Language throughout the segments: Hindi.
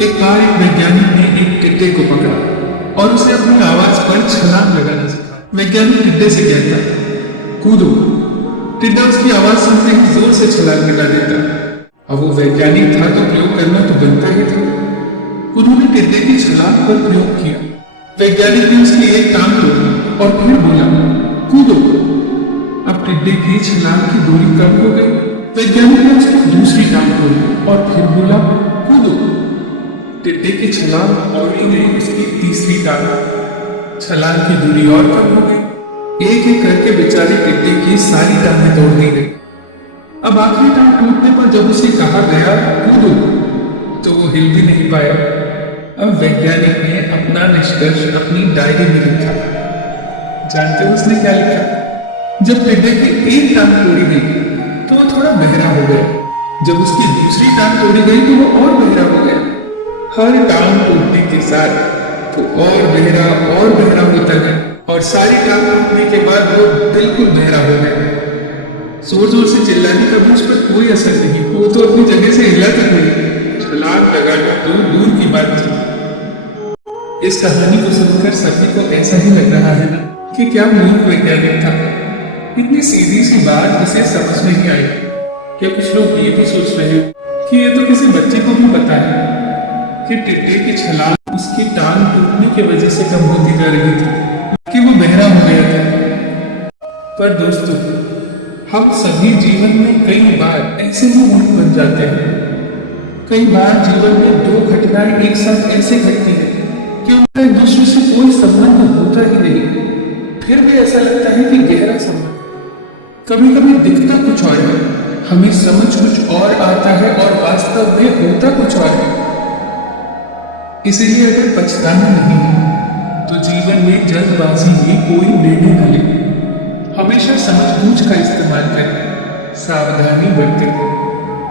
एक बार एक वैज्ञानिक ने एक टिड्डे को पकड़ा और उसे अपनी आवाज पर छलांग लगाना सिखाया। वैज्ञानिक टिड्डे से कहता, कूदो। टिड्डा उसकी आवाज सुनते ही जोर से छलांग लगा देता। अब वो वैज्ञानिक था तो प्रयोग करना तो बनता ही था। उन्होंने टिड्डे की छलांग पर प्रयोग किया। वैज्ञानिक ने उसकी एक टांग तोड़ी और फिर बोला, कूदो। अब टिड्डे की छलांग की दूरी कम हो गई। वैज्ञानिक ने उसकी दूसरी टांग तोड़ी और फिर बोला, कूदो। टिड्डे की छलांग और गई उसकी तीसरी टांग। छलांग की दूरी और कम हो गई। एक एक करके बेचारे टिड्डे की सारी टांगें तोड़ दी गई। अब आखिरी टांग टूटने पर जब उसे कहा गया कूदो, तो वो हिल भी नहीं पाया। अब वैज्ञानिक ने अपना निष्कर्ष अपनी डायरी में लिखा। जानते हो उसने क्या लिखा? जब टिड्डे की एक टांग तोड़ी गई तो वो थोड़ा बहरा हो गया। जब उसकी दूसरी टांग तोड़ी गई तो वो और बहरा हो गया। हर टांग टूटने के साथ वो और बहरा होता गया और सारी टांग टूटने के बाद वो बिल्कुल बहरा हो गया। जोर जोर से चिल्लाने का भी उस पर कोई असर नहीं। वो तो अपनी जगह से हिला तक नहीं। छलांग लगाना तो दूर की बात थी। इस कहानी को सुनकर सभी को ऐसा ही लग रहा है ना कि क्या मूर्ख वैज्ञानिक था। इतनी सीधी सी बात उसे समझ नहीं आई। क्या कुछ लोग ये भी सोच रहे हो कि ये तो किसी बच्चे को भी पता है कि टिड्डे की छलांग उसकी टांग टूटने की वजह से कम होती जा रही थी, कि वो बहरा हो गया था। पर दोस्तों, हम सभी जीवन में कई बार ऐसे ही मूर्ख बन जाते हैं। कई बार जीवन में दो घटनाएं एक साथ ऐसे घटती हैं कि उनका एक दूसरे से कोई संबंध होता ही नहीं, फिर भी ऐसा लगता है कि गहरा संबंध। कभी कभी दिखता कुछ और है, हमें समझ कुछ और आता है और वास्तव में होता कुछ और है। इसीलिए अगर पछताना नहीं है तो जीवन में जल्दबाजी में कोई निर्णय न ले। हमेशा समझबूझ का इस्तेमाल करें, सावधानी बरतें,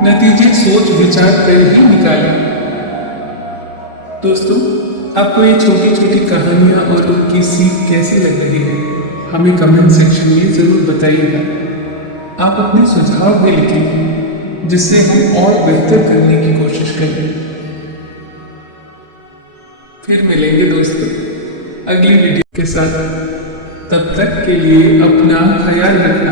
नतीजे सोच विचार कर ही निकालें। दोस्तों, आपको ये छोटी छोटी कहानियां और उनकी सीख कैसी लग रही है हमें कमेंट सेक्शन में जरूर बताइएगा। आप अपने सुझाव भी लिखें जिससे हम और बेहतर करने की कोशिश करें। फिर मिलेंगे दोस्तों अगली वीडियो के साथ। तब तक के लिए अपना ख्याल रखना।